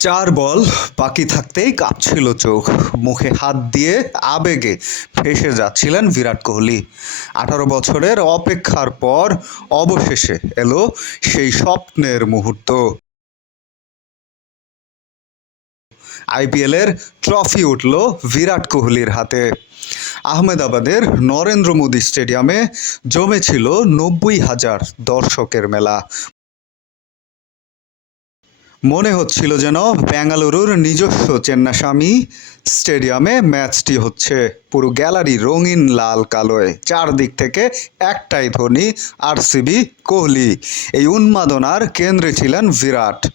চার বল বাকি থাকতেই কাঁপছিল চোখ। মুখে হাত দিয়ে আবেগে ফেসে যাচ্ছিলেন বিরাট কোহলি। আঠারো বছরের অপেক্ষার পর অবশেষে এলো সেই স্বপ্নের মুহূর্ত। আইপিএলের ট্রফি উঠল বিরাট কোহলির হাতে। আহমেদাবাদের নরেন্দ্র মোদী স্টেডিয়ামে জমেছিল নব্বই হাজার দর্শকের মেলা। মনে হচ্ছিল যেন ব্যাঙ্গালুরুর নিজস্ব চেন্নাস্বামী স্টেডিয়ামে ম্যাচটি হচ্ছে। পুরো গ্যালারি রঙিন, লাল, কালোয়। চারদিক থেকে একটাই ধ্বনি আরসিবি, কোহলি। এই উন্মাদনার কেন্দ্রে ছিলেন বিরাট।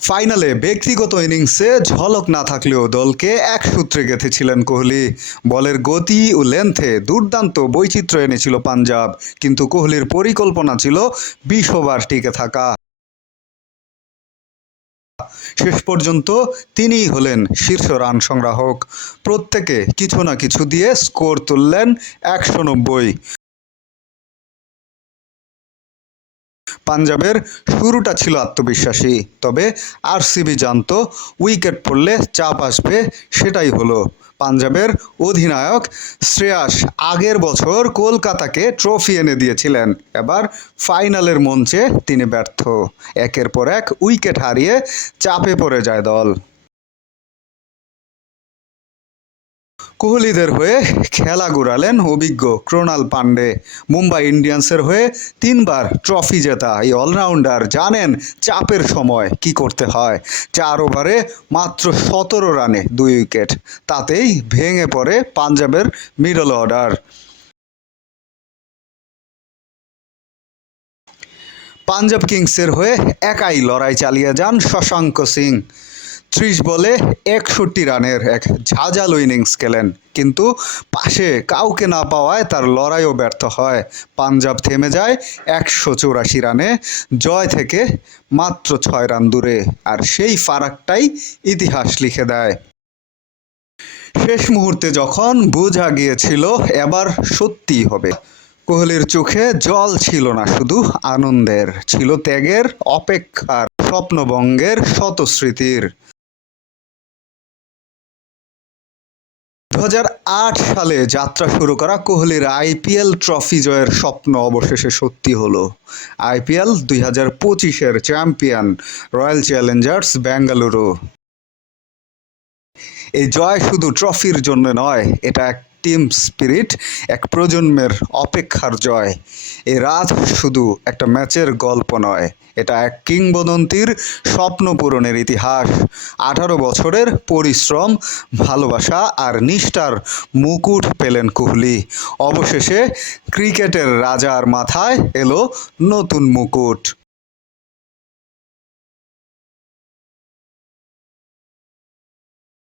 ফাইনালে ব্যক্তিগত ইনিংসে ঝলক না থাকলেও দলকে এক সূত্রে গেঁথেছিলেন কোহলি। বলের গতি ও লেন্থে দুর্দান্ত বৈচিত্র্য এনেছিল পাঞ্জাব, কিন্তু কোহলির পরিকল্পনা ছিল বিশ ওভার টিকে থাকা। শেষ পর্যন্ত তিনিই হলেন শীর্ষ রান সংগ্রাহক। প্রত্যেকে কিছু না কিছু দিয়ে স্কোর তুললেন একশো নব্বই। পাঞ্জাবের শুরুটা ছিল আত্মবিশ্বাসী। তবে আরসিবি জানত, উইকেট পড়লে চাপ আসবে, সেটাই হলো। পাঞ্জাবের অধিনায়ক শ্রেয়াস আগের বছর কলকাতাকে ট্রফি এনে দিয়েছিলেন, এবার ফাইনালের মঞ্চে তিনি ব্যর্থ। একের পর এক উইকেট হারিয়ে চাপে পড়ে যায় দল। কোহলিদের হয়ে খেলা ঘুরালেন অভিজ্ঞ ক্রোনাল পান্ডে মুম্বাই ইন্ডিয়ান্সের হয়ে তিনবার ট্রফি জেতা এই অলরাউন্ডার জানেন চাপের সময় কি করতে হয়। চার ওভারে মাত্র সতেরো রানে দুই উইকেট, তাতেই ভেঙে পড়ে পাঞ্জাবের মিডল অর্ডার। পাঞ্জাব কিংসের হয়ে একাই লড়াই চালিয়ে যান শশাঙ্ক সিং। ত্রিশ বলে একষট্টি রানের এক ঝাঁঝালো ইনিংস খেলেন। কিন্তু পাশে কাউকে না পাওয়ায় তার লড়াইও ব্যর্থ হয়। পাঞ্জাব থেমে যায় একশো চৌরাশি রানে, জয় থেকে মাত্র ছয় রান দূরে। আর সেই ফারাকটাই ইতিহাস লিখে দেয়। শেষ মুহূর্তে যখন বোঝা গিয়েছিল এবার সত্যিই হবে। কোহলির চোখে জল ছিল না শুধু, আনন্দের ছিল ত্যাগের অপেক্ষার, স্বপ্নবঙ্গের শত দু হাজার আট সালে যাত্রা শুরু করা কোহলির আইপিএল ট্রফি জয়ের স্বপ্ন অবশেষে সত্যি হল। আইপিএল দুই হাজার পঁচিশের চ্যাম্পিয়ন রয়্যাল চ্যালেঞ্জার্স বেঙ্গালুরু। এই জয় শুধু ট্রফির জন্য নয়, এটা এক টিম স্পিরিট এক প্রজন্মের অপেক্ষার জয়। এই রাত শুধু একটা ম্যাচের গল্প নয়, এটা এক কিংবদন্তির স্বপ্ন পূরণের ইতিহাস। আঠারো বছরের পরিশ্রম, ভালোবাসা আর নিষ্ঠার মুকুট পেলেন কোহলি। অবশেষে ক্রিকেটের রাজার মাথায় এলো নতুন মুকুট।